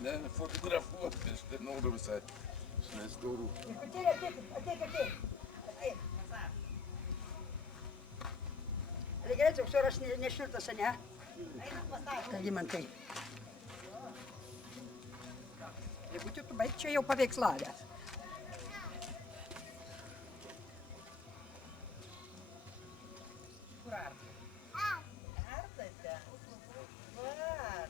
Ne fotografo, este nome sai. Nestor. Regėlėčiau, suras nešiltas, ne? Alimantai. Jeigu tu baig čia jau paveikslavęs. Kur artai? Artate? Var.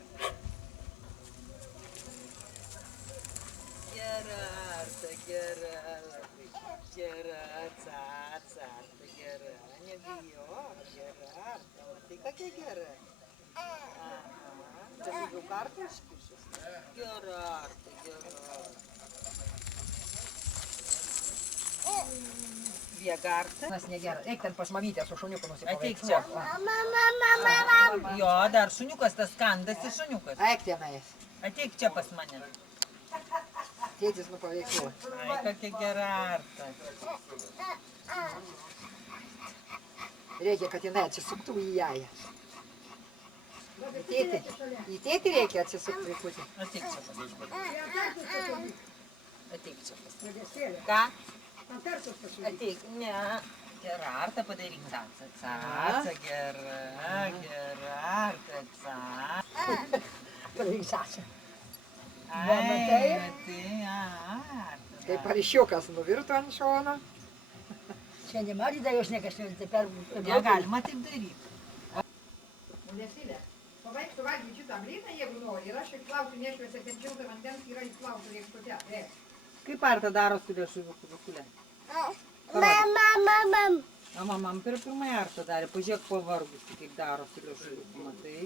Gera arta, gera. Gera, arta, gera. Nebijok, gera arta. Matai, kokia gera? Aha. Čia daugiau kartų iškišęs. Gera arta, gera. Viegarta. Nas negerai. Eik ten pas mamytę su šuniuku nusipaveiksluok. Ateik čia. Jo, dar šuniukas, tas skandasi šuniukas. Eik tenais. Ateik čia pas mane. Tėtis nupaveiksluok. Ai, kokia gera arta. Reikia, kad jinai atsisuktų į jają. Į tėtį reikia atsisukti truputį. Ateik čia pas mane. Ateik čia pas mane. Ką? Antartus pasiūlyk. Ateik, ne. Gera arta padaryk caca. Caca, gera, gera arta, caca. Padaryk sasą. Ai, matai, arta. Tai parišiukas nuvirto ant šono. Šiandien Marida jos niekas nevirti per... Negalima taip daryti. Nesilė. Pavaik suvalgyti šitą blyną, jeigu nori. Ir aš klausiu, nešviuosi ten šiltą vandens, yra įklausiu lėkštute. Kaip arta daro su liežuviu kubikulė? Mam. O mamam per pirmąją artą darė. Pažiūrėk pavargusi, kaip daro su liežuviu. Matai?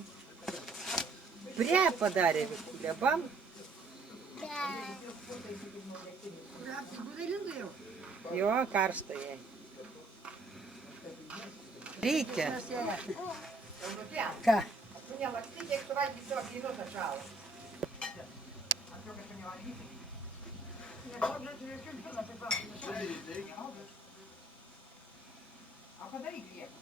Prie padarė. Jebam? Jo, karšta jai. Reikia. Ką? Nelakstykėk suvalgyti savo blynus atšalą. Antrų, kad tu nevalgysi. A padaryk liepą.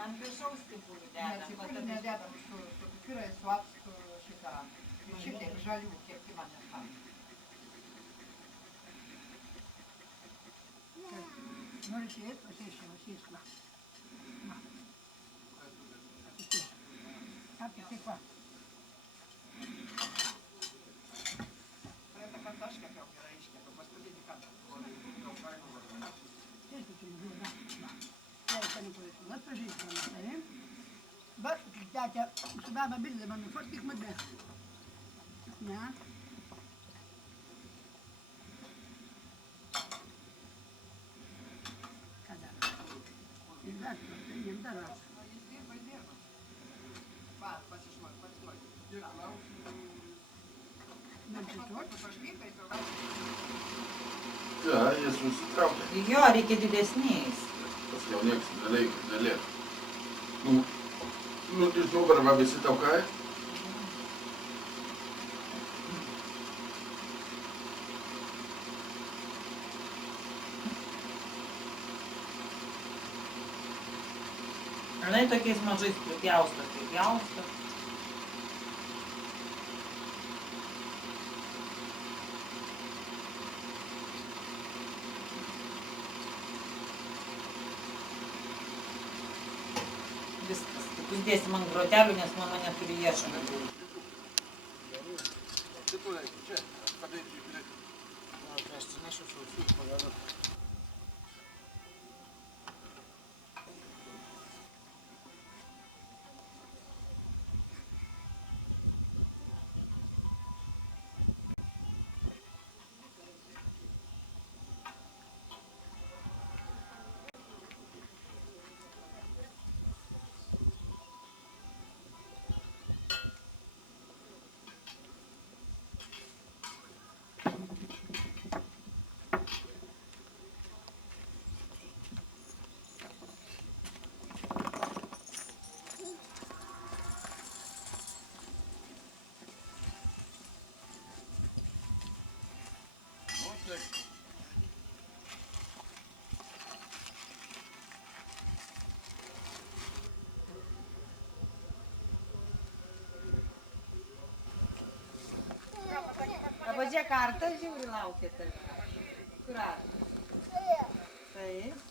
Ant viršaus cibulį Ne, dedam. cibulį nededam su pipirais, su actu šitą. Ir šitiek žalių keptimą nesam. Nori išėjęs, pasėsiu, va. Apie tai va. Tai kad aš kepiau gerai iškepiau, paskutinį kartą. Bak, tata, subaba bildi bana farklı mı da? Ne? Kadar. Yıllar var. Va, pasišmak, pasišmak. Pašlykai, Ja, jie susitraukia. Jo, reikia didesniais. Pas jau nieks nelieka. Nu, tu nugarva visi tau ką? Žinai, tokiais mažais pripjausto. Viskas. Tu dėsi man grotelių, nes mama neturi iešą. Čia, padėti bilėtį. Tai aš atsinešiu sausių, pagaliau. Trečią kartą žiūri laukia tave. Kur ar? Taip.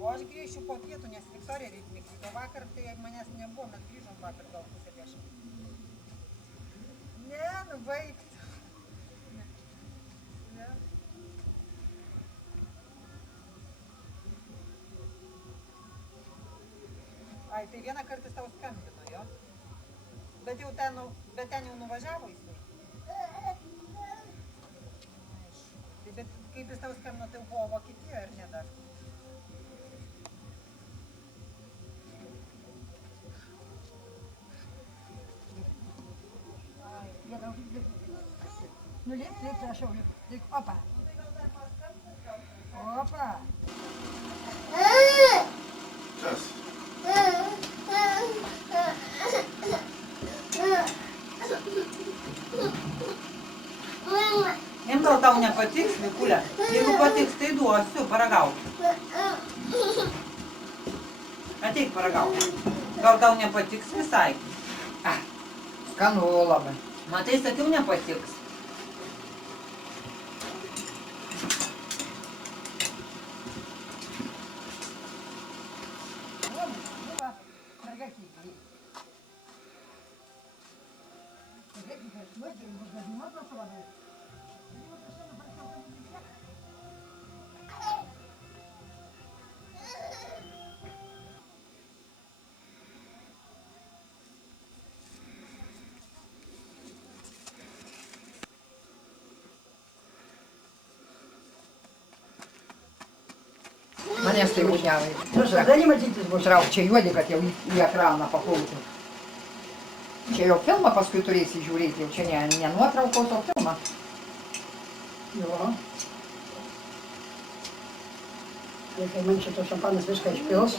O aš grįšiu po pietų, nes Viktorija reikia mėgti. O vakar tai manęs nebuvo, mes grįžom vakar gal pusę 10. Ne, nu baigt. Ne. Ai, tai vieną kartą jis tau skambino, jo? Bet ten jau nuvažiavo jis. Bet kaip jis tau skambino, tai jau buvo Vokietijoje ar ne dar? Nu, lip, prašau, lip. Opa. Opa. Kas? Jam gal tau nepatiks, Mikulė? Jeigu patiks, tai duosiu, paragauk. Ateik, paragauk. Gal tau nepatiks visai? Skanu labai. Matai, sakiau, nepatiks. Manęs tai būt Nu, tada nematytis bus. Trauk, čia juodi, kad jau į ekraną papultų. Čia jau filmą paskui turėsi žiūrėti, jau čia ne nuotraukos, o filmą. Jo. Tai kai man šito šampanas viską išpils,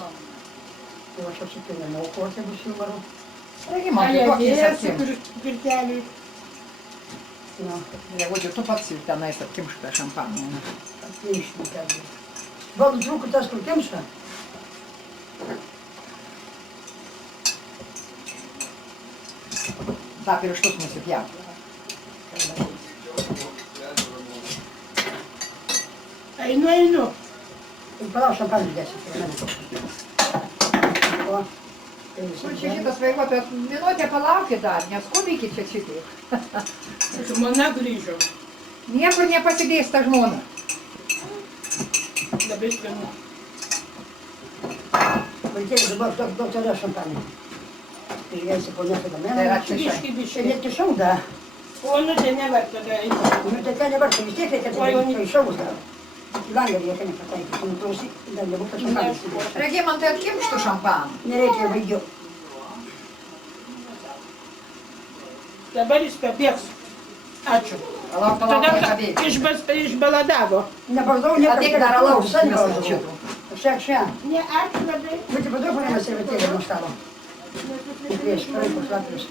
tai aš apsipilnėmiau, kokie bus jūmarų. Regimantai, kokiais akim. Pirkelį. Levodžiu, tu pats ir tenais atkimšk tą šampaną. Atkimšk pirkelį. Gal trūkų tas kur kimšta? Da pirštus nusipjaut. Einu. Tai palauk šampaną dėsi. O. Nu, čia šitas vairuotojas minutę palaukit dar, neskubykit čia šitai. Žmona grįžo. Niekur nepasidės ta žmona. Labai skanu. Vaikėlė dabar daug tada šampaną. Išgersi po niekada Tai meną. yra Tai net kišau, da. O, nu tai neverta daryti. Nu, tai ką nevarta, vis tiek reikia tai išau, da. Į langą reikia nepataikyti. Nu, klausyk, dar nebuvo šampanas. Regimantai, atkimšk tu šampaną. Nereikia, baigiau. Dabar jis pabėgs. Ačiū. Palauk, pabėg. Išbaladavo. Nebardau, Ateik dar alaus, visai mes nebardau. atšėtų. Šią. Ne, ačiū labai. Bet tik padau, paėmė servetėlę nuo stalo. Prieš, rankos lapius.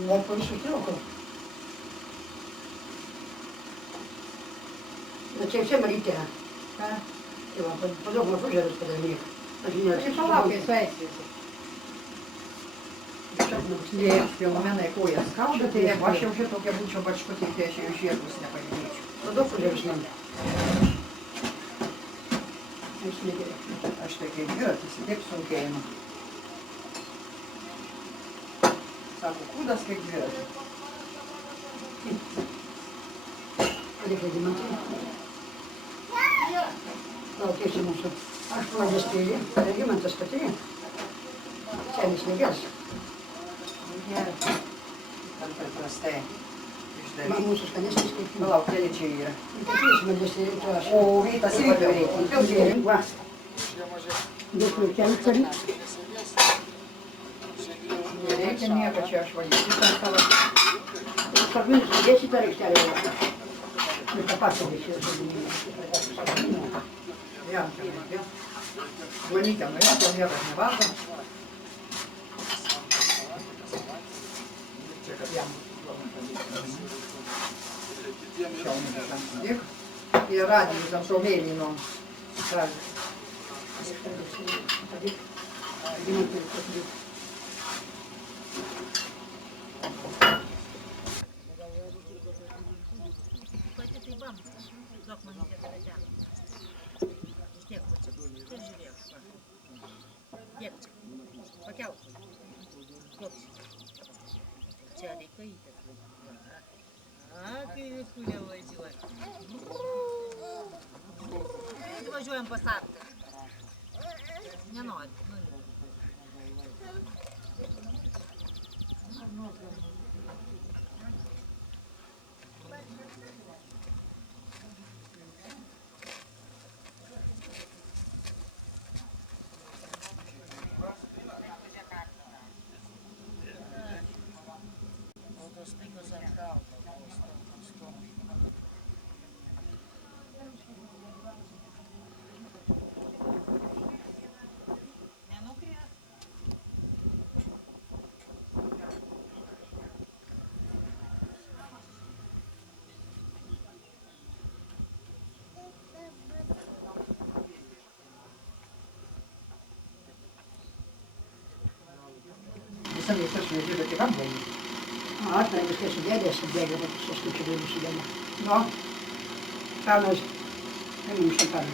Ne, po visų kilkų. Nu, čia всем ryte. Tai va, padaug nuo fužerus padaryk. Aš Tai palaukė, sueisėsi. nežinau. Filomenai kojas skauda, tai jeigu aš jau šitokia būčiau bačkutė, tai aš jau iš vietos nepajudėčiau. Padaug fužerus man. jis negerai. Aš tai kaip dviratis, taip sunkiai einu. Sako, kūdas kaip dviratis. Reikia Regimantai. Laukia čia mūsų 80-ieji. Regimantas patyrė. Senis negeras. Geras. Ar per prastai. Man mūsų skanesnis kaip jų. Palauk, keli čia yra. Keturiais manęs to aš. O, Vytas įpėliau reikia. Gerai, va. Dėkui, kelių turi. Nereikia nieko čia aš valysiu. Šitą savo. Sarbinis, dėsi tą reikštelį. Ir tą pasakį čia žodinį. Jam, ja. Manykia, nuėjo, to nėra nevalgo. Čia kad jam. Šiaunį ten sudėk. Ir radijus ant šaumėjimų nuo. Regimantai, patyrė. Važiuojam pasartą. Nenori. Visam visur šviežiu, bet tik apdėjai. Aš ten viskai sudėdęs, bėgė, bet suskaičiu dailų sudėdė. Nu, Ką mes, einam šampaną.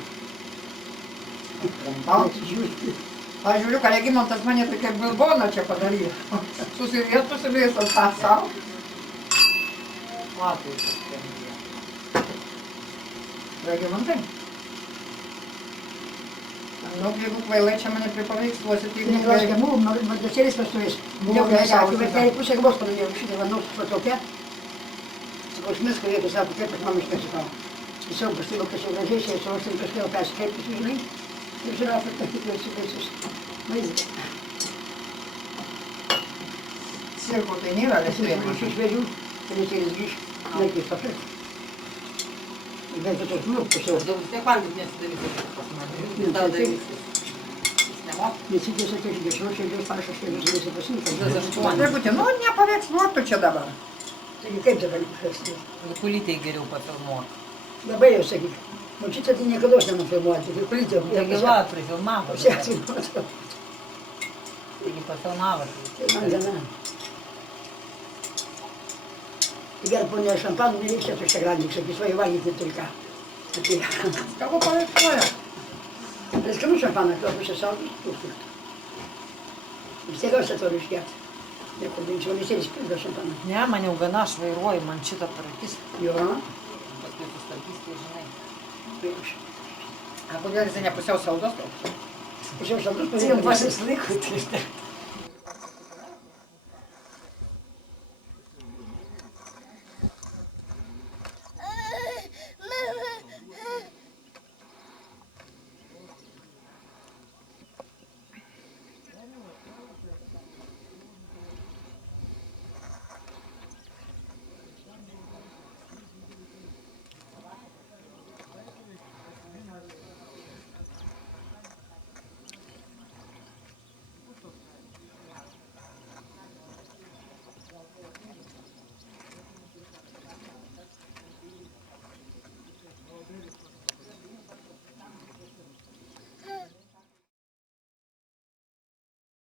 aš žiūriu, kad Regimantas mane tai kaip bilboną čia padarė. Susiviestusi visą tą savo. Matai, Regimantai. Nu, jeigu kvailai čia mane pripaveiksluosi, tai Jeigu aš gamu, vadėsėlis pastovės. Jau greičiausiai, bet jei pusę gavos padarėjau šitą vandaus patokia. Sakau, užmis, kad jeigu sako, kaip aš mamiškai sakau. Tiesiog pastylau, kad čia gražiai čia, o aš ten kažkaip persikreipti, žinai. Ir žirafą patikliuosi baisus vaizdas. Cirko tai nėra Aš lesėjimas. išvežiu, vadėsėlis grįž, laikys aprit. Bet tu toks nuogas jau. Vis tiek valgyt nesidarysi pas mane. Tada darysi. Nesikėsi, kad išgėšiu, aš jau parašas, kad žiūrėsi pasimti. Tai būti, nu, nepaveiksluotų čia dabar. Taigi kaip dabar išvesti? Kulytei geriau pafilmuoti. Labai jau sakyk. Nu, šitą tai niekados nenufilmuoti, tai kulytė. Taigi va, prifilmavo. Pasiatsimuoti. Taigi pafilmavo. Tai man gana. Tai gerai, ponia, šampanų nereikia tu šią gradinį, sakys, va, įvalgyti turi ką. Kavo paveiksluoja. Tai skanu šampaną, tu pusę saugį. Vis tiek aš atvaru išgerti. Dėkui, bent jau nesėlis pildo šampaną. Ne, man jau gana, aš vairuoju, man šitą praeitys. Jo. Paskui sustabdys, tai žinai. A kodėl jisai nepusiau saldos? Aš jau saldus Jums pavyzdžiui. pasislaikyti.